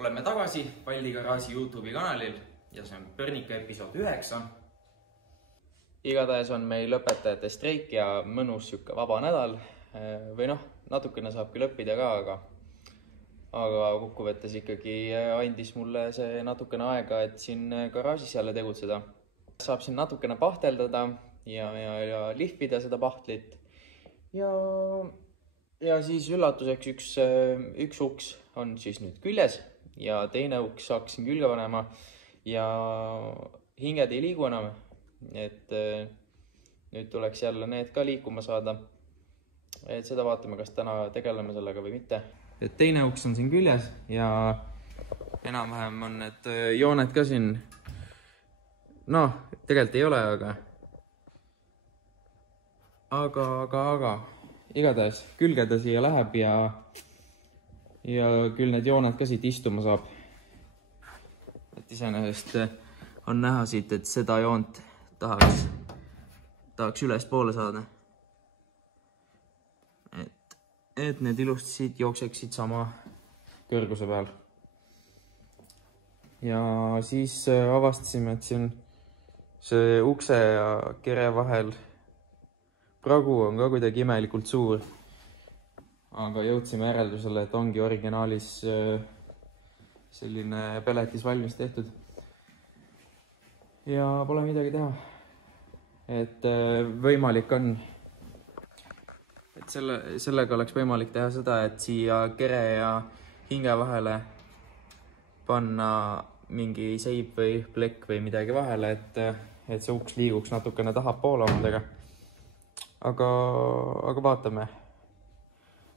Oleme tagasi Paldi Garaaži YouTube'i kanalil ja see on Pörnika episood 9. Igatahes on meil õpetajate streik ja mõnus siuke vaba nädal. Või noh, natukene saab küll õppida ka, aga kokkuvõttes ikkagi andis mulle see natukene aega, et siin garaažis jälle tegutseda. Saab siin natukene pahteldada ja lihvida seda pahtlit. Ja siis üllatuseks üks uks on siis nüüd küljes ja teine uks hakkasin külge panema ja hinged ei liigu enam. Et nüüd tuleks jälle need ka liikuma saada. Et seda vaatame, kas täna tegeleme sellega või mitte. Et teine uks on siin küljes ja enam-vähem on need jooned ka siin. Noh, tegelikult ei ole, aga igatahes külge ta siia läheb ja küll need jooned ka siit istuma saab. Et iseenesest on näha siit, et seda joont tahaks üles poole saada. Et need ilusti siit jookseksid sama kõrguse peal. Ja siis avastasime, et siin see ukse ja kere vahel pragu on ka kuidagi imelikult suur. Aga jõudsime järeldusele, et ongi originaalis selline peletis valmis tehtud. Ja pole midagi teha. Et võimalik on, et sellega oleks võimalik teha seda, et siia kere ja hinge vahele panna mingi seip või plekk või midagi vahele, et see uks liiguks natukene tahapoole omadega. Aga vaatame,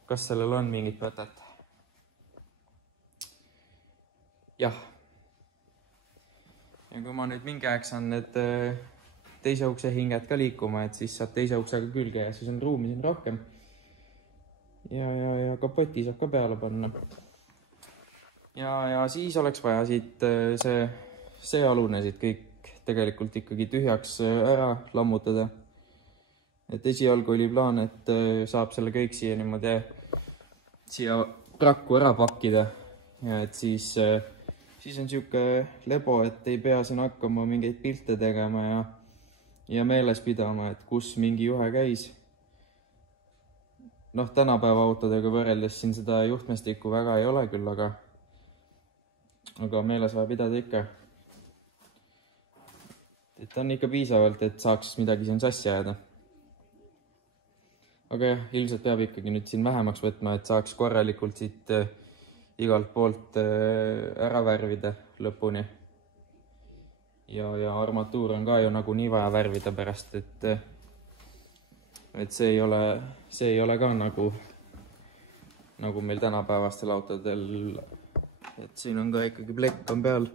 kas sellel on mingit mõtet. Jah. Ja kui ma nüüd mingi aeg saan need teise ukse hinged ka liikuma, et siis saab teise uksega külge ja siis on ruumi siin rohkem. Ja kapoti saab ka peale panna. Ja siis oleks vaja siit see alune siit kõik tegelikult ikkagi tühjaks ära lammutada. Et esialgu oli plaan, et saab selle kõik siia niimoodi siia prakku ära pakkida. Ja et siis on siuke lebo, et ei pea siin hakkama mingeid pilte tegema ja meeles pidama, et kus mingi juhe käis. Noh, tänapäeva autodega võrreldes siin seda juhtmestikku väga ei ole küll, aga meeles vaja pidada ikka. Et on ikka piisavalt, et saaks midagi siin sassi ajada. Aga jah, ilmselt peab ikkagi nüüd siin vähemaks võtma, et saaks korralikult siit igalt poolt ära värvida lõpuni. Ja armatuur on ka ju nagu nii vaja värvida pärast, et see ei ole ka nagu meil tänapäevastel autodel. Et siin on ka ikkagi plekk on peal.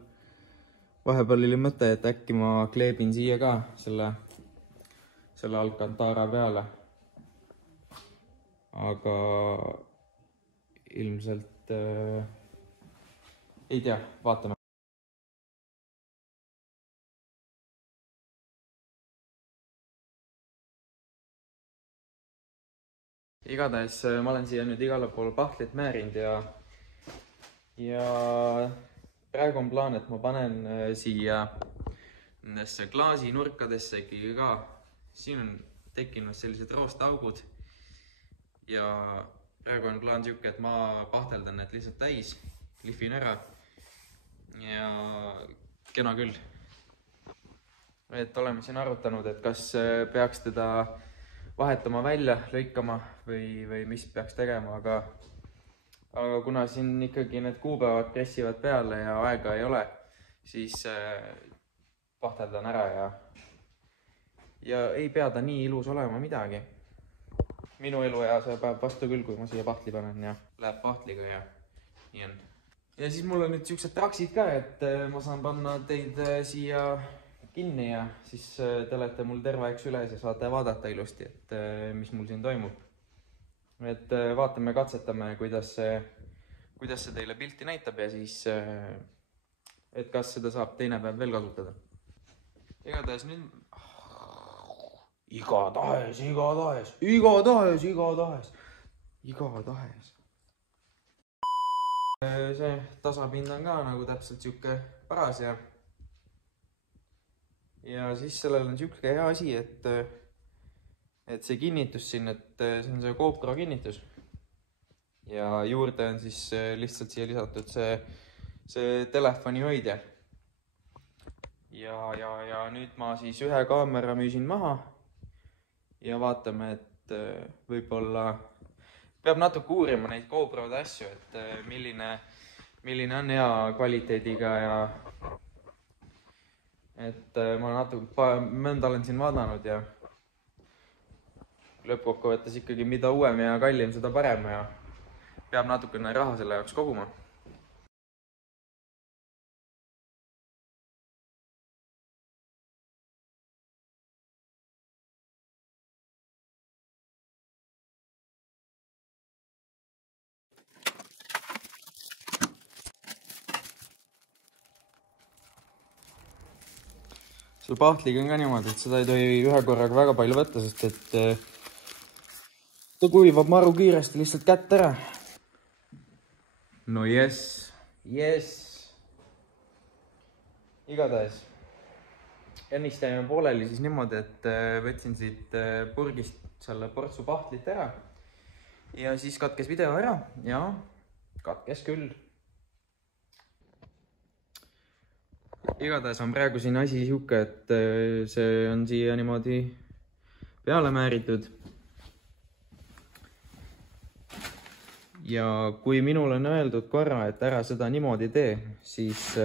Vahepeal oli mõte, et äkki ma kleebin siia ka selle Alcantara peale. Aga ilmselt ei tea, vaatame. Igatahes ma olen siia nüüd igale poole pahtlit määrinud ja praegu on plaan, et ma panen siia nendesse klaasinurkadesse ikkagi ka. Siin on tekkinud sellised roostaugud ja praegu on plaan siuke, et ma pahteldan need lihtsalt täis, lihvin ära ja kena küll. Et oleme siin arutanud, et kas peaks teda vahetama välja, lõikama või mis peaks tegema, aga kuna siin ikkagi need kuupäevad pressivad peale ja aega ei ole, siis pahteldan ära ja ei pea ta nii ilus olema midagi. Minu elu ja see päev vastu küll, kui ma siia pahtli panen ja läheb pahtliga ja nii on. Ja siis mul on nüüd siuksed traksid ka, et ma saan panna teid siia kinni ja siis te olete mul terve eks üles ja saate vaadata ilusti, et mis mul siin toimub. Et vaatame, katsetame, kuidas see teile pilti näitab ja siis, et kas seda saab teine päev veel kasutada. Igatahes nüüd... Igatahes. See tasapind on ka nagu täpselt siuke paras ja siis sellel on siuke hea asi, et see kinnitus siin, et see on see GoPro kinnitus ja juurde on siis lihtsalt siia lisatud see telefoni hoidja. Ja nüüd ma siis ühe kaamera müüsin maha ja vaatame, et võib-olla peab natuke uurima neid GoPro'de asju, et milline on hea kvaliteediga ja et ma natuke mõnda olen siin vaadanud ja lõppkokkuvõttes ikkagi mida uuem ja kallim, seda parem ja peab natukene raha selle jaoks koguma. Selle pahtliga on ka niimoodi, et seda ei tohi ühe korraga väga palju võtta, sest et ta kuivab maru kiiresti lihtsalt kätt ära. No jess. Igatahes. Ennist jäime pooleli siis niimoodi, et võtsin siit purgist selle portsu pahtlit ära. Ja siis katkes video ära ja katkes küll. Igatahes on praegu siin asi siuke, et see on siia niimoodi peale määritud. Ja kui minul on öeldud korra, et ära seda niimoodi tee, siis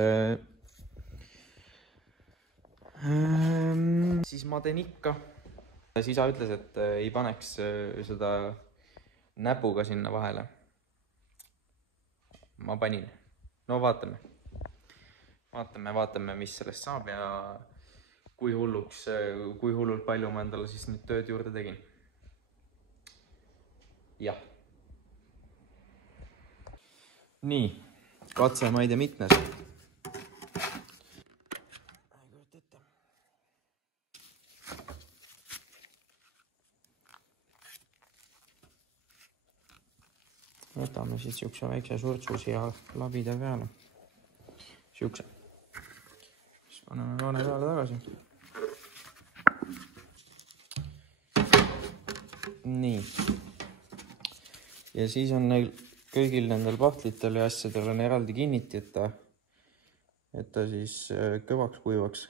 ma teen ikka. Siis isa ütles, et ei paneks seda näpuga sinna vahele. Ma panin. No vaatame. Vaatame, mis sellest saab ja kui hullult palju ma endale siis nüüd tööd juurde tegin. Jah. Nii, katse ma ei tea mitmes. Võtame siis siukse väikse surtsu siia labide peale. Siukse. Paneme kaane peale tagasi. Nii. Ja siis on neil kõigil nendel pahtlitel ja asjadel on eraldi kinniti, et ta siis kõvaks kuivaks.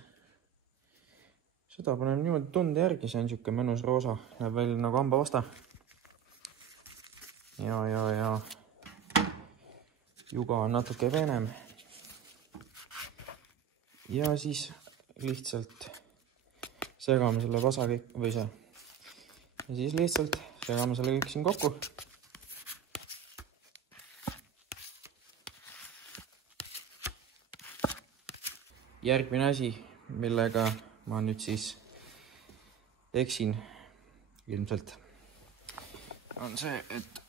Seda paneme niimoodi tunde järgi, see on siuke mõnus roosa. Näeb välja nagu hambapasta. Ja juga on natuke veenem. Ja siis lihtsalt segame selle vasa kõik või see. Ja siis lihtsalt segame selle kõik siin kokku. Järgmine asi, millega ma nüüd siis eksin ilmselt, on see, et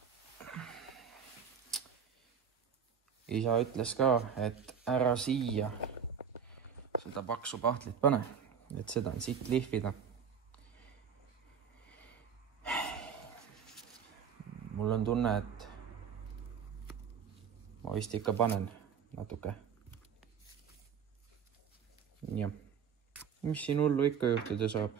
isa ütles ka, et ära siia seda paksu pahtlit pane, et seda on siit lihvida. Mul on tunne, et ma vist ikka panen natuke. Ja. Mis siin hullu ikka juhtuda saab?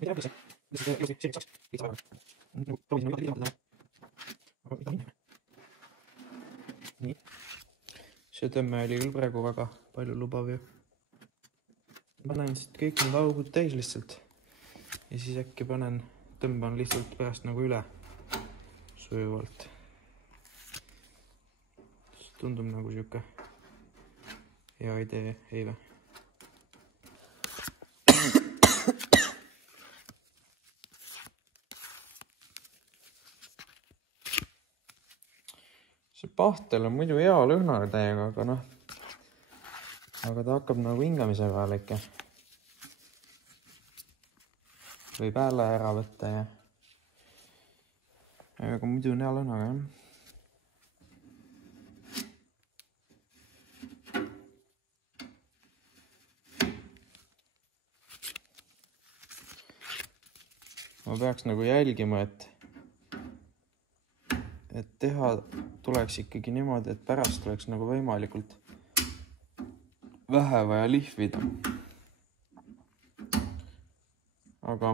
Mida mõtlese? Nii. See tõmme oli küll praegu väga palju lubav ju. Panen siit kõik need augud täis lihtsalt. Ja siis äkki tõmban lihtsalt pärast nagu üle sujuvalt. Tundub nagu siuke hea idee, ei või? See pahtel on muidu hea lõhnaga täiega, aga ta hakkab nagu hingamise peale ikka. Võib hääle ära võtta ja aga muidu on hea lõhnaga, jah. ma peaks nagu jälgima, et teha tuleks ikkagi niimoodi, et pärast oleks nagu võimalikult vähe vaja lihvida. Aga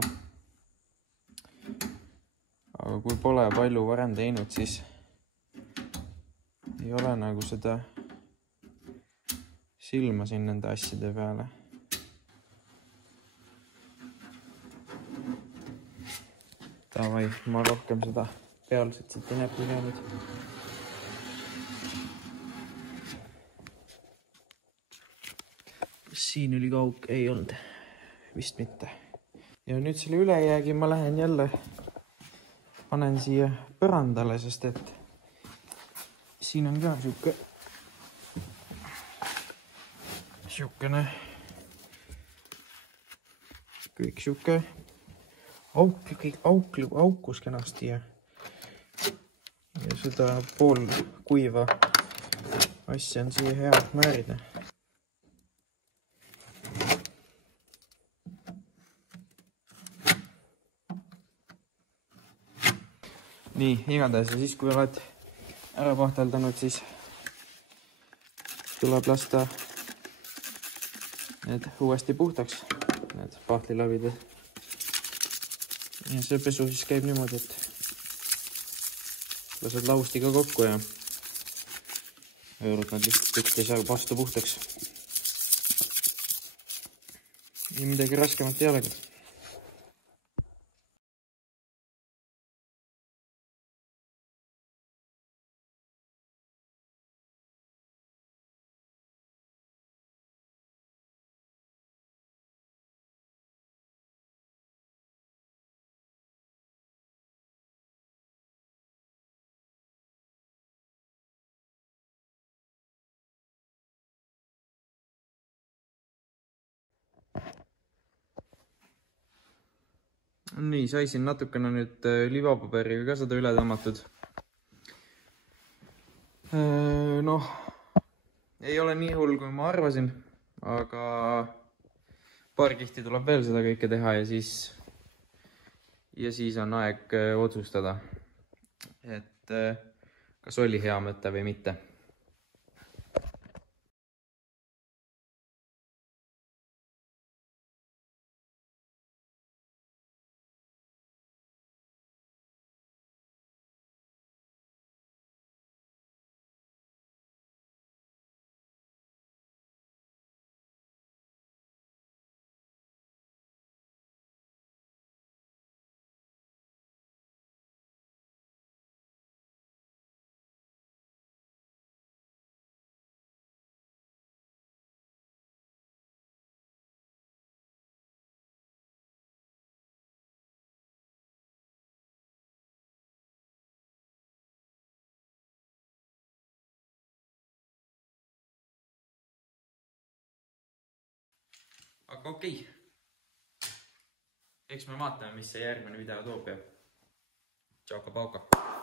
kui pole palju varem teinud, siis ei ole nagu seda silma siin nende asjade peale. Davai, ma rohkem seda pealset siit ei näpi käinud. Siin oli ka auk, ei olnud, vist mitte. Ja nüüd selle ülejäägi ma lähen jälle, panen siia põrandale, sest et siin on ka siukene kõik siuke aukus kenasti ja seda pool kuiva asja on siia hea määrida. Nii, igatahes ja siis, kui oled ära pahteldanud, siis tuleb lasta need uuesti puhtaks, need pahtlilavid. Ja see pesu siis käib niimoodi, et lased laustiga kokku ja hõõrud nad lihtsalt üksteise vastu puhtaks. Ja midagi raskemat ei olegi. Nii, sai siin natukene nüüd libapaberiga ka seda üle tõmmatud. Noh, ei ole nii hull, kui ma arvasin, aga paar kihti tuleb veel seda kõike teha ja siis on aeg otsustada, et kas oli hea mõte või mitte. Aga okei. Eks me vaatame, mis see järgmine video toob ja tšauka-pauka.